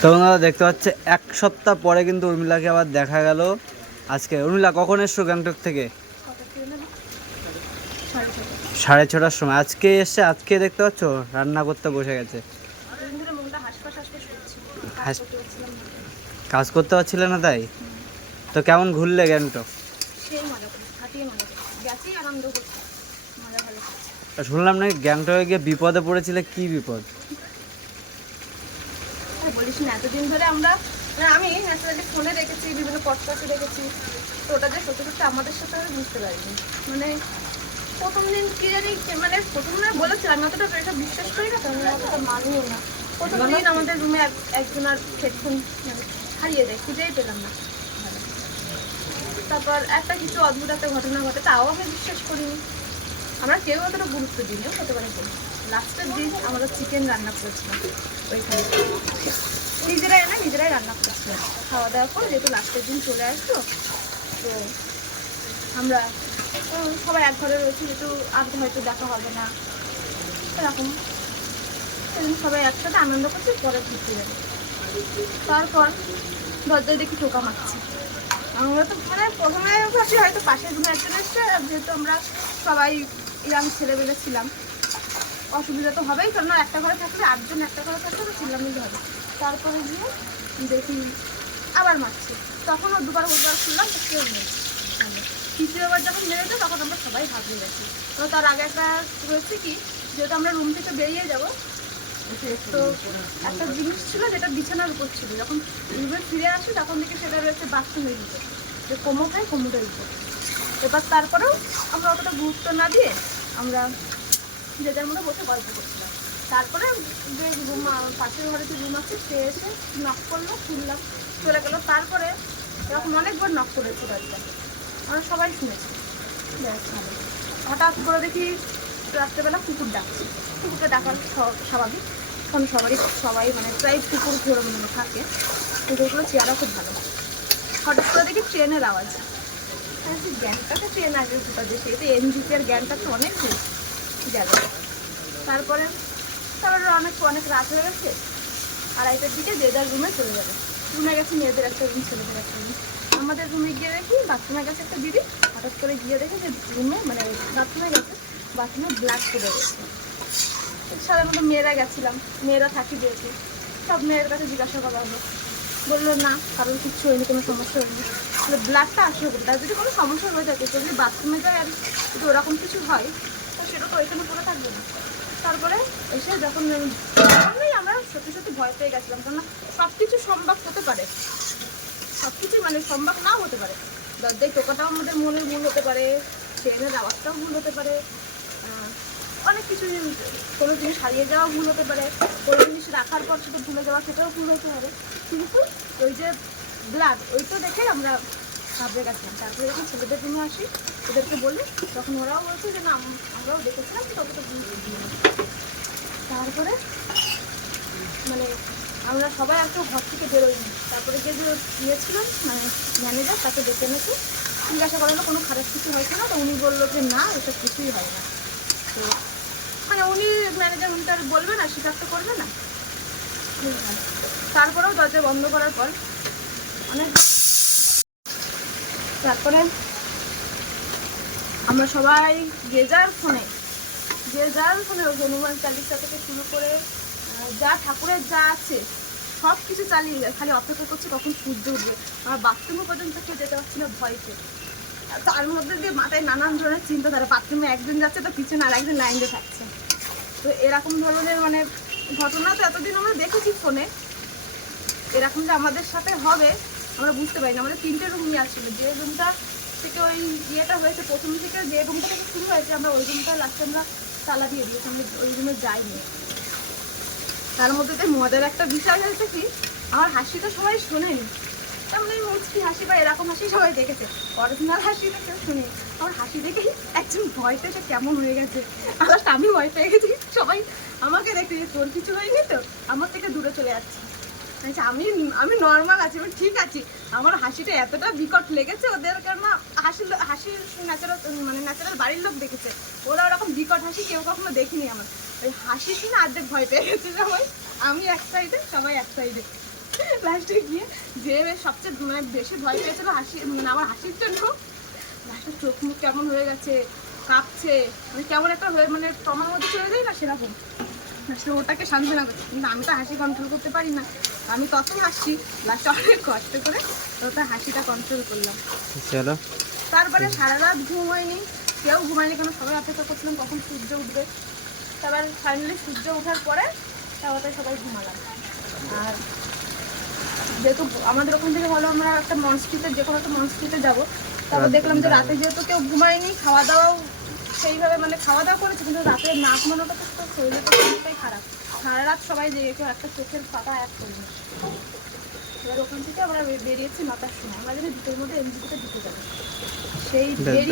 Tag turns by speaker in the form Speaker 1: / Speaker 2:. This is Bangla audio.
Speaker 1: তো বন্ধুরা, দেখতে পাচ্ছে, এক সপ্তাহ পরে কিন্তু উর্মিলাকে আবার দেখা গেল। আজকে উর্মিলা কখন এসছো গ্যাংটক থেকে? সাড়ে ছটার সময়। আজকে এসে, আজকে দেখতে পাচ্ছ, রান্না করতে বসে গেছে। কাজ করতে পারছিলে না তাই? তো কেমন ঘুরলে গ্যাংটক? শুনলাম নাকি গ্যাংটকে গিয়ে বিপদে পড়েছিলে, কি বিপদ?
Speaker 2: বলিস না এতদিন ধরে আমরা মানে আমি ন্যাচারালি ফোনে দেখেছি বিভিন্ন পডকাস্টে দেখেছি তো ওটা যে সত্যি সত্যি আমাদের সাথে আমি বুঝতে পারিনি। মানে প্রথম দিন কি জানি মানে প্রথম দিন বলেছিলাম আমি অতটা এটা বিশ্বাস করি না তো আমি অতটা মানিও না। প্রথম দিন আমাদের রুমে একজন আর হেডফোন মানে হারিয়ে দেয় খুঁজেই পেলাম না। তারপর একটা কিছু অদ্ভুত একটা ঘটনা ঘটে তাও আমি বিশ্বাস করিনি। আমরা কেউ অতটা গুরুত্ব দিইনি হতে পারে লাস্টের দিন আমরা চিকেন রান্না করেছিলাম ওইখানে। নিজেরাই না, নিজেরাই রান্না করছিলাম খাওয়া দাওয়া করে যেহেতু লাস্টের দিন চলে আসতো তো আমরা সবাই এক ঘরে রয়েছি, যেহেতু আর হয়তো দেখা হবে না। এরকম। সেদিন সবাই একসাথে আনন্দ করছি, পরে ঘুরতে যাবে। তারপর দরজায় দেখি টোকা মারছি। আমরা তো মানে প্রথমে ভাবছি হয়তো পাশের রুমে একজন এসছে যেহেতু আমরা সবাই ইয়াং ছেলেবেলে ছিলাম, অসুবিধা তো হবেই কারণ একটা ঘরে থাকলে আটজন একটা ঘরে থাকলে তো চিল্লামিল্লি হবে। তারপরে গিয়ে দেখি আবার মারছে। তখনও দুবার দুবার খুললাম তো কেউ নেই তৃতীয়বার যখন মেরেছে তখন আমরা সবাই ভাবলে গেছি। তো তার আগে একটা রয়েছে কি যেহেতু আমরা রুম থেকে বেরিয়ে যাব তো একটা জিনিস ছিল যেটা বিছানার উপর ছিল। যখন রুমে ফিরে আসি তখন দেখি সেটা রয়েছে বাথরুমের ভিতরে যে কোমোটায় কোমোটার উপর। এবার তারপরেও আমরা অতটা গুরুত্ব না দিয়ে আমরা যে যার মধ্যে বসে গল্প করছিলাম। তারপরে যে রুম পাশের ঘরে যে রুম আছে সে এসে নক করল খুললাম চলে গেলো। তারপরে এরকম অনেকবার নক করেছে দরজা আমরা সবাই শুনেছি। হঠাৎ করে দেখি রাত্রেবেলা কুকুর ডাকছে। কুকুরকে ডাকার স্বাভাবিক। এখন সবারই সবাই মানে প্রায় কুকুর ঘোর মানে থাকে। কুকুরগুলো চেয়ারা খুব ভালো। হঠাৎ করে দেখি ট্রেনের আওয়াজ। হ্যাঁ জ্ঞানটাকে ট্রেন আগে কোথা দিয়ে সেটা এনজিপি আর জ্ঞানটা তো অনেক গেল তারপরে তারপরে অনেক অনেক রাত হয়ে গেছে। আড়াইটার দিকে যে যার রুমে চলে যাবে। রুমে গেছে মেয়েদের একটা রুম ছেলেদের একটা রুম আমাদের রুমে গিয়ে দেখি বাথরুমে গেছে একটা দিদি। হঠাৎ করে গিয়ে দেখে যে রুমে মানে বাথরুমে গেছে। বাথরুমে ব্ল্যাক করে গেছে সাধারণত মেয়েরা গেছিলাম। মেয়েরা থাকি দিয়েছে। সব মেয়ের কাছে জিজ্ঞাসা করা হলো। বলল, না, কারোর কিচ্ছু হয়নি, কোনো সমস্যা হয়নি। তাহলে ব্লাডটা আসবে কোথায়? তার যদি কোনো সমস্যা হয়ে থাকে, যদি বাথরুমে যায় আর যদি ওরকম কিছু হয়, তো সেটা তো ওইখানে পড়ে থাকবে না। তারপরে এসে যখন আমরা সত্যি সত্যি ভয় পেয়ে গেছিলাম, কেননা সব কিছু সম্ভব হতে পারে। সব কিছুই মানে সম্ভব নাও হতে পারে। দরজায় টোকাটাও আমাদের মনের ভুল হতে পারে, ট্রেনের আওয়াজটাও ভুল হতে পারে অনেক কিছু কোনো জিনিস হারিয়ে যাওয়া ভুল হতে পারে, কোনো জিনিস রাখার পর সেটা ভুলে যাওয়া সেটাও ভুল হতে পারে। কিন্তু ওই যে ব্লাড ওইটা দেখে আমরা ঘাবড়ে গেছিলাম তারপরে যখন ছেলেদের রুমে আসি। ওদেরকে বলি, তখন ওরাও বলছে যে, না, আমরাও দেখেছিলাম তো ততটা তারপরে মানে আমরা সবাই কেউ ঘর থেকে বেরোইনি। তারপরে যে গিয়েছিলাম মানে ম্যানেজার তাকে ডেকে এনেছে। জিজ্ঞাসা করালো, কোনো খারাপ কিছু হয়েছে না? তো উনি বলল যে, না, এসব কিছুই হয় না। তো মানে উনি ম্যানেজার, উনি তো আর বলবে না, স্বীকার তো করবে না। তারপরেও দরজা বন্ধ করার পর অনেক তারপরে আমরা সবাই যে যার ফোনে যে যার ফোনে হনুমান চালিশা থেকে শুরু করে যা ঠাকুরের যা আছে, সব কিছু চালিয়ে যায়। খালি অপেক্ষা করছে কখন সূর্য উঠবে। আমার বাথরুমে পর্যন্ত কেউ যেতে পারছি না ভয়তে। তার মধ্যে দিয়ে মাথায় নানান ধরনের চিন্তাধারা। বাথরুমে একজন যাচ্ছে তো পিছনে আর একজন লাইনে থাকছে। তো এরকম ধরনের মানে ঘটনা তো এতদিন আমরা দেখেছি ফোনে। এরকম যে আমাদের সাথে হবে। আমরা বুঝতে পারি না। আমাদের তিনটে রুম নিয়ে আসছিল যে রুমটা থেকে ওই ইয়েটা হয়েছে, প্রথম থেকে যে রুমটা থেকে শুরু হয়েছে, আমরা ওই রুমটা লাস্টে আমরা তালা দিয়ে দিয়েছি। আমরা ওই রুমে যাইনি। তার মধ্যে তো মজার একটা বিষয় হয়েছে কি, আমার হাসি তো সবাই শোনেনি। তেমন এই মুচকি হাসি বা এরকম হাসি সবাই দেখেছে। অরিজিনাল হাসি তো কেউ শুনে আমার হাসি দেখেই একজন ভয় পেয়ে কেমন হয়ে গেছে। আলাস্ট আমি ভয় পেয়ে গেছি, সবাই আমাকে দেখতে যে, তোর কিছু হয়নি তো? আমার থেকে দূরে চলে যাচ্ছে। আমি আমি নর্মাল আছি, আমি ঠিক আছি। আমার হাসিটা এতটা বিকট লেগেছে ওদের কেন হাসি হাসি ন্যাচারাল মানে ন্যাচারাল বাড়ির লোক দেখেছে। ওরা ওরকম বিকট হাসি কেউ কখনো দেখিনি আমার। ওই হাসি শুনে অর্ধেক ভয় পেয়ে গেছে সবাই। আমি এক সাইডে সবাই এক সাইডে লাস্টে গিয়ে যে সবচেয়ে মানে বেশি ভয় পেয়েছিল হাসি মানে আমার হাসির জন্য। লাস্টে চোখ মুখ কেমন হয়ে গেছে, কাঁপছে মানে কেমন একটা হয়ে মানে টমার মধ্যে চলে যায় না সেরকম। লাস্টে ওটাকে সান্ত্বনা করছে। কিন্তু আমি তো হাসি কন্ট্রোল করতে পারি না। আমি তত হাসি লাস্টে অনেক কষ্ট করে তত হাসিটা কন্ট্রোল করলাম।
Speaker 1: চলো।
Speaker 2: তারপরে সারা রাত ঘুম হয়নি। কেউ ঘুমায়নি কেন? সবাই অপেক্ষা করছিলাম কখন সূর্য উঠবে। তারপর ফাইনালি সূর্য ওঠার পরে তারপরে সবাই ঘুমালাম। আর যেহেতু আমাদের ওখান থেকে হলো আমরা একটা মনস্ট্রিটে যে কোনো একটা মনস্ট্রিটে যাব। তারপর দেখলাম যে রাতে যেহেতু কেউ ঘুমায়নি খাওয়া দাওয়াও সেইভাবে মানে খাওয়া দাওয়া করেছে কিন্তু রাতে না ঘুমানোটা তো শরীরে তো অনেকটাই খারাপ। সারা রাত সবাই জেগে কেউ একটা চোখের পাতা এক করে এবার ওখান থেকে আমরা বেরিয়েছি নটার সময়। আমরা যেন দুটোর মধ্যে এনজিপিটা ঢুকে যাব। সেই বেরিয়ে